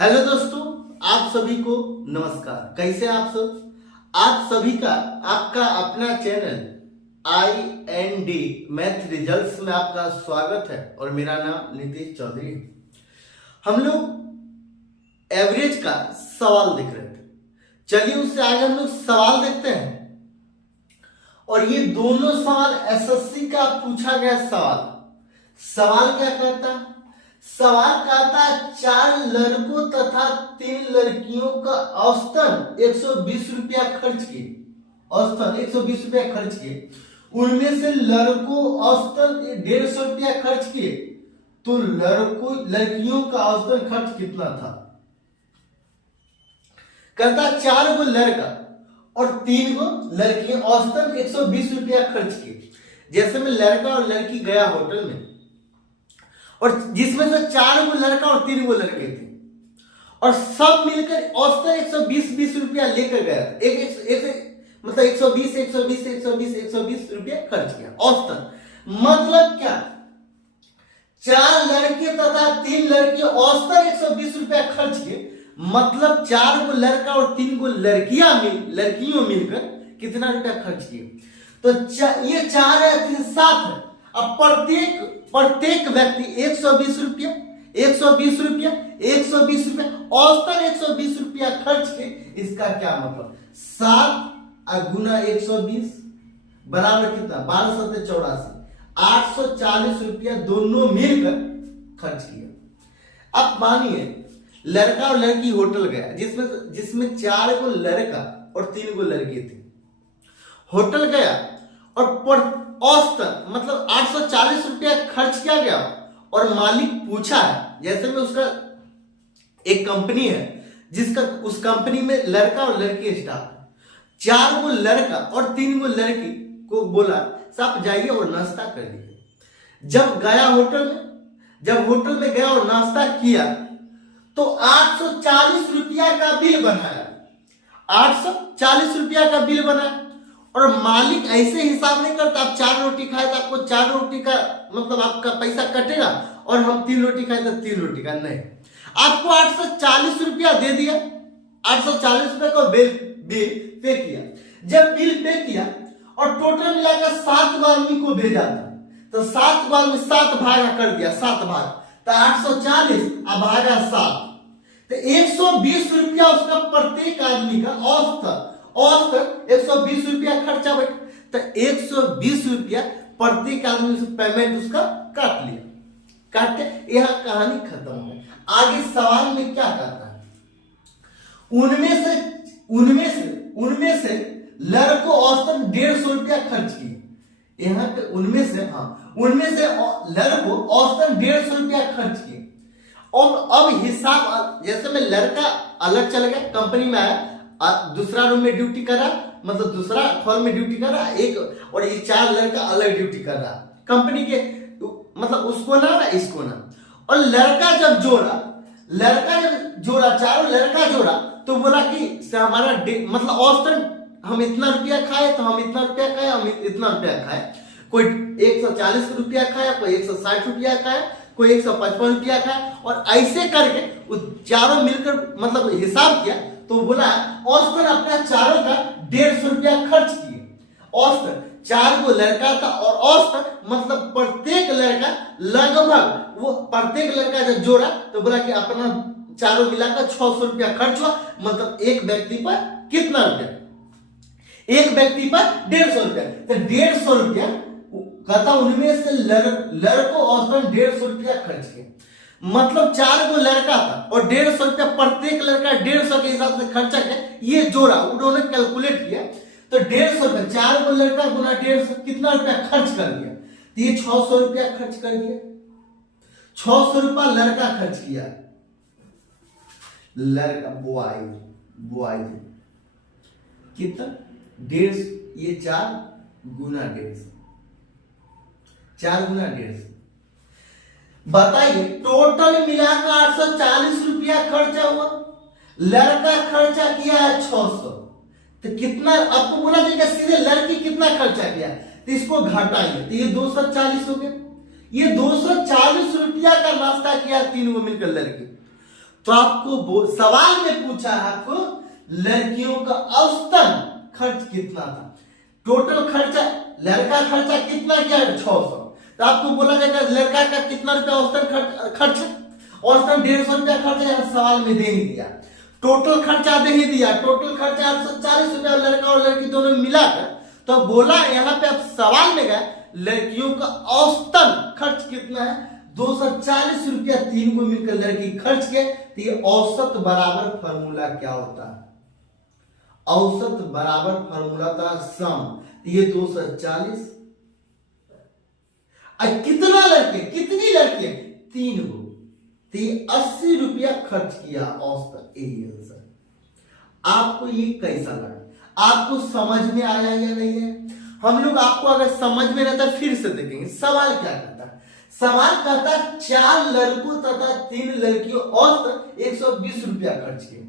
Hello दोस्तों, आप सभी को नमस्कार। कैसे आप सब? आप सभी का आपका अपना चैनल IND मैथ रिजल्ट्स में आपका स्वागत है और मेरा नाम नीतीश चौधरी है। हम लोग एवरेज का सवाल देख रहे थे। चलिए उससे आगे हम लोग सवाल देखते हैं। और ये दोनों सवाल SSC का पूछा गया सवाल क्या कहता है? सवाल कहता है 4 लड़कों तथा 3 लड़कियों का औसतन 120 रुपया खर्च किए। औसतन 120 रुपया खर्च किए। उनमें से लड़कों औसतन 150 रुपया खर्च किए, तो लड़कियों का औसतन खर्च कितना था? कहता 4 गो लड़का और 3 गो लड़कियां औसतन 120 रुपया खर्च किए। जैसे में लड़का और लड़की गया होटल में, और जिसमें से 4 गो लड़का और 3 गो लड़के थे, और सब मिलकर औसतन 120 रुपया लेकर गया। मतलब 120 रुपया खर्च किया औसतन। मतलब क्या? 4 लड़के तथा 3 लड़के औसतन 120 रुपया खर्च किए। मतलब 4 गो लड़का और 3 गो लड़कियों मिलकर कितना रुपया खर्च किए? तो ये 4 है, 3 7 है। अब प्रत्येक व्यक्ति 120 रुपया औसतन 120 रुपया खर्च के। इसका क्या मतलब? 7 गुना 120 बराबर कितना? 1284, 840 रुपया दोनों मिलकर खर्च किया। अब मानिए लड़का और लड़की होटल गया, जिसमें 4 गो लड़का और 3 गो लड़के थे। होटल गया और औसतन मतलब 840 रुपया खर्च किया गया। और मालिक पूछा है, जैसे में उसका एक कंपनी है जिसका उस कंपनी में लड़का और लड़की स्टाफ है। 4 गो लड़का और 3 गो लड़की को बोला साहब जाइए और नाश्ता कर लीजिए। जब होटल में गया और नाश्ता किया तो 840 रुपया का बिल बनाया। 840 रुपया का बिल बनाया। और मालिक ऐसे हिसाब नहीं करता, आप 4 रोटी खाए तो आपको 4 रोटी का मतलब आपका पैसा कटेगा, और हम 3 रोटी खाए तो 3 रोटी का नहीं। आपको 840 रुपया दे दिया। 840 रुपये को बिल पे किया। जब बिल पे किया और टोटल मिलाकर 7 गो आदमी को भेजा था, तो 7 गो आदमी 7 भागा कर दिया। 7 भाग तो 840 अब भागा 7, तो 120 रुपया उसका प्रत्येक आदमी का औसतन 120 रुपया खर्चा बैठ। तो 120 रुपया प्रत्येक आदमी से पेमेंट उसका काट लिया। काट के यह कहानी खत्म हो गई। आगे सवाल में क्या कहता है? उनमें से लड़कों औसतन 150 रुपया खर्च किए। यहाँ पे उनमें से लड़कों औसतन 150 रुपया खर्च किए। और अब हिसाब, जैसे में लड़का अलग चल गया, कंपनी में आया, दूसरा रूम में ड्यूटी कर रहा, मतलब दूसरा हॉल में ड्यूटी कर रहा एक, और ये 4 लड़का अलग ड्यूटी कर रहा कंपनी के, मतलब उसको ना इसको ना। और लड़का जब जोड़ा चारों लड़का जोड़ा, तो बोला कि हमारा मतलब औसतन हम इतना रुपया खाए तो हम इतना रुपया खाए, हम इतना रुपया खाए। कोई 140 रुपया खाया, कोई 160 रुपया खाया, कोई 155 रुपया खाया। और ऐसे करके उस चारों मिलकर मतलब हिसाब किया, तो बोला औसतन अपना चारों का 150 रुपया खर्च किए। औसतन 4 गो लड़का था, और औसतन मतलब प्रत्येक लड़का लगभग वो प्रत्येक लड़का जब जोड़ा तो बोला कि अपना चारों मिलाकर 600 रुपया खर्च हुआ। मतलब एक व्यक्ति पर कितना रुपया? एक व्यक्ति पर 150 रुपया। तो 150 रुपया कहता उनमें से लड़कों औसतन 150 रुपया खर्च किए। मतलब 4 गो लड़का था और 150 रुपया प्रत्येक लड़का 150 के हिसाब से खर्चा किया। ये जोड़ा उन्होंने कैलकुलेट किया, तो 150 रुपया 4 गो लड़का गुना 150 कितना रुपया खर्च कर दिया? तो ये 600 रुपया खर्च कर दिया। 600 रुपया लड़का खर्च किया। लड़का बॉय कितना? 150। ये 4 गुना 150, 4 गुना 150। बताइए टोटल मिलाकर 840 रुपया खर्चा हुआ। लड़का खर्चा किया है 600, तो कितना आपको बोला जाएगा सीधे लड़की कितना खर्चा किया, तो इसको घटाइए, तो ये 240 हो गया। ये 240 रुपया का नाश्ता किया 3 गो मिलकर लड़की। तो आपको सवाल में पूछा है आपको लड़कियों का औसतन खर्च कितना था। टोटल खर्चा लड़का खर्चा कितना क्या है 600, तो आपको बोला जाएगा लड़का का कितना रुपया औसतन खर्च, औसतन 150 रुपया खर्च है, सवाल में दे ही दिया। टोटल खर्चा दे ही दिया, टोटल खर्चा 840 रुपया लड़का और लड़की दोनों मिलाकर, तो बोला यहाँ पे आप सवाल में गए लड़कियों का औसतन खर्च कितना है 240 रुपया, तीन को मिलकर लड़की खर्च के, तो ये औसत बराबर फॉर्मूला क्या होता है, औसत बराबर फॉर्मूला था सम, ये 240 कितना लड़के कितनी लड़की है 3 को, तो ये 80 रुपया खर्च किया औसत। यही आंसर। आपको ये कैसा लगा, आपको समझ में आया या नहीं है? हम लोग आपको अगर समझ में रहता फिर से देखेंगे सवाल क्या कहता है। सवाल कहता है 4 लड़कों तथा 3 लड़कियों औसत 120 रुपया खर्च किए।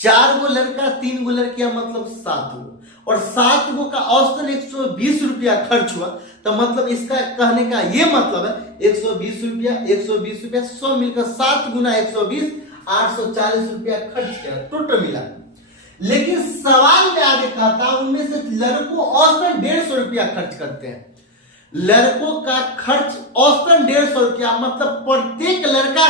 4 गो लड़का 3 गो लड़कियां मतलब 7 गो, और 7 गो का औसतन 120 रुपया खर्च हुआ, तो मतलब इसका कहने का ये मतलब है 120 रुपया 120 रुपया 100 मिलकर 7 गुना 120 840 रुपया खर्च किया टोटल मिला। लेकिन सवाल में आगे कहता उनमें से लड़कों औसतन 150 रुपया खर्च करते हैं। लड़कों का खर्च औसतन 150 रुपया, मतलब प्रत्येक लड़का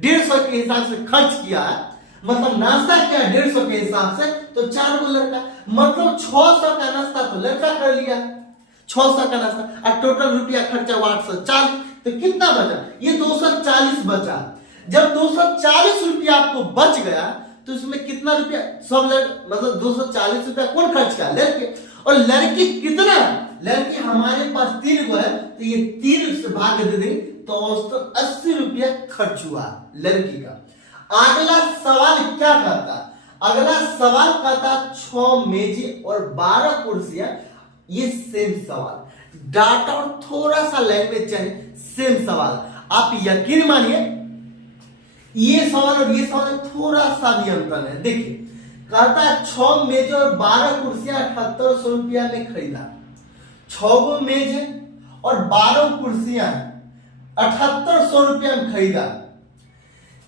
150 के हिसाब से खर्च किया है, मतलब नाश्ता किया 150 के हिसाब से, तो 4 गो लड़का मतलब 600 का नाश्ता तो लड़का कर लिया, 600 का नाश्ता, और टोटल रुपया खर्चा 840, तो कितना बचा ये 240 बचा। जब 240 रुपया आपको बच गया तो उसमें कितना रुपया सब मतलब 240 रुपया कौन खर्च किया लड़के, और लड़की कितना, लड़की हमारे पास 3 गो है, तो ये 3 से भाग दे देंगे तो औसतन 80 रुपया खर्च हुआ लड़की का। अगला सवाल क्या कहता, अगला सवाल कहता 6 मेजें और 12 कुर्सियां, ये सेम सवाल, डाटा और थोड़ा सा लैंग्वेज चाहिए, सेम सवाल। आप यकीन मानिए ये सवाल और ये सवाल थोड़ा सा भी अंतर है। देखिए कहता है 6 मेज और 12 कुर्सियां 7800 रुपया में खरीदा, 6 गो मेज और 12 कुर्सियां 7800 रुपया में खरीदा।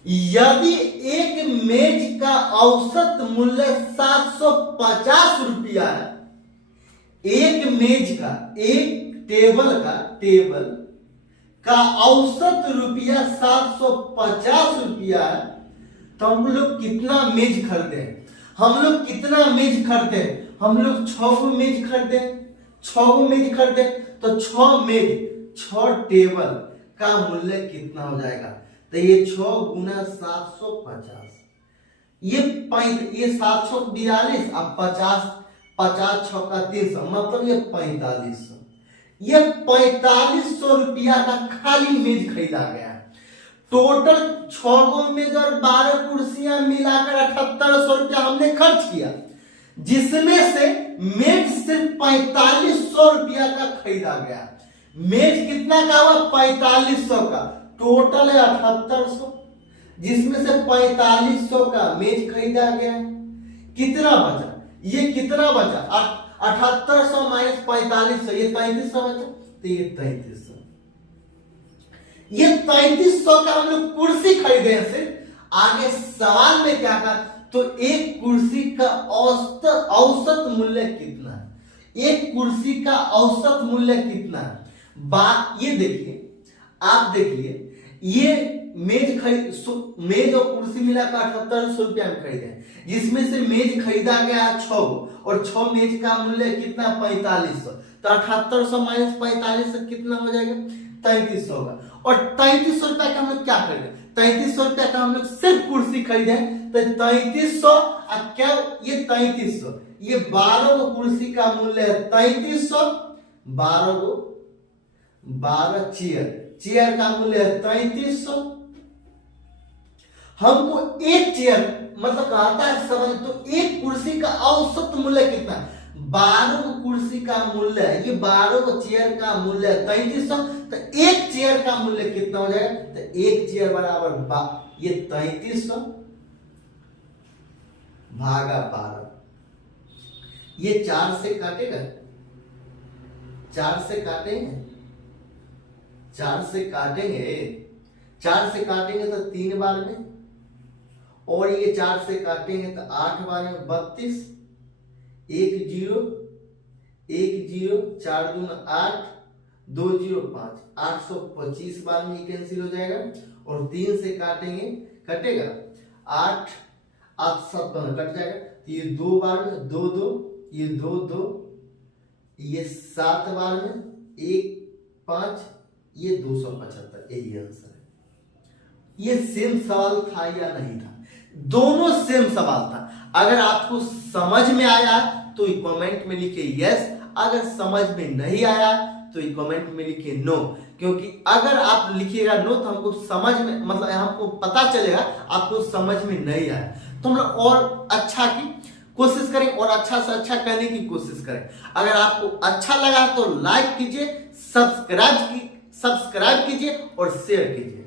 यदि एक मेज का औसत मूल्य 750 रुपया है, एक मेज का एक टेबल का औसत रुपया 750 रुपया है, तो हम लोग कितना मेज खरीदे, हम लोग कितना मेज खरीदे, हम लोग 6 गो मेज खरीदे, 6 गो मेज खरीदे, तो 6 मेज 6 टेबल का मूल्य कितना हो जाएगा, तो ये 6 गुना 750, ये 742 अब 50 6 का 300, मतलब ये 4500, ये 4500 रुपया का खाली मेज खरीदा गया। टोटल 6 गो मेज और 12 कुर्सियां मिलाकर 7800 रुपया हमने खर्च किया, जिसमें से मेज सिर्फ 4500 रुपया का खरीदा गया। मेज कितना का हुआ 4500 का, टोटल है 7800, जिसमें से 4500 का मेज खरीदा गया। कितना बचा, ये कितना बचा 7800 माइनस 4500, ये 3300 बचा, तो ये 3300, ये 3300 का हम लोग कुर्सी खरीदे हैं सिर्फ। आगे सवाल में क्या कहा, तो एक कुर्सी का औसत मूल्य कितना है, एक कुर्सी का औसत मूल्य कितना है। ये देखिए, आप देखिए ये मेज और कुर्सी मिलाकर 7800 रुपया में खरीदे, जिसमें से मेज खरीदा गया 6 और 6 मेज का मूल्य कितना 4500, तो 7800 माइनस 4500 कितना हो जाएगा 3300 होगा। और 3300 रुपया का हम लोग क्या खरीदे, 3300 रुपया का हम लोग सिर्फ कुर्सी खरीदे, तो 3300 क्या ये 3300, ये 12 गो कुर्सी का मूल्य है 3300, 12 चेयर का मूल्य है 3300। हमको एक चेयर मतलब आता है समझ, तो एक कुर्सी का औसत मूल्य कितना, 12 कुर्सी का मूल्य है, ये 12 चेयर का मूल्य है 3300, तो एक चेयर का मूल्य कितना हो जाएगा, तो एक चेयर बराबर ये 3300 भागा 12, ये 4 से काटेगा, 4 से काटेंगे, 4 से काटेंगे, 4 से काटेंगे तो 3 बार में और ये 4 से काटेंगे तो 8 बार में 32, 1 0 1 0, 4 दूना 8, 2 0 5, 825 बार में ये कैंसिल हो जाएगा। और 3 से काटेंगे, कटेगा 8 8 7 कट जाएगा, तो ये 2 बार में 2 2, ये 2 2, ये 7 बार में 1 5, ये 275। यही आंसर है। ये सेम सवाल था या नहीं था? दोनों सेम सवाल था। अगर आपको समझ में आया तो कमेंट में लिखे यस, अगर समझ में नहीं आया तो कमेंट में लिखे नो, क्योंकि अगर आप लिखिएगा नो तो हमको समझ में, मतलब हमको पता चलेगा आपको समझ में नहीं आया, तो हम लोग और अच्छा की कोशिश करें और अच्छा से अच्छा करने की कोशिश करें। अगर आपको अच्छा लगा तो लाइक कीजिए, सब्सक्राइब कीजिए और शेयर कीजिए।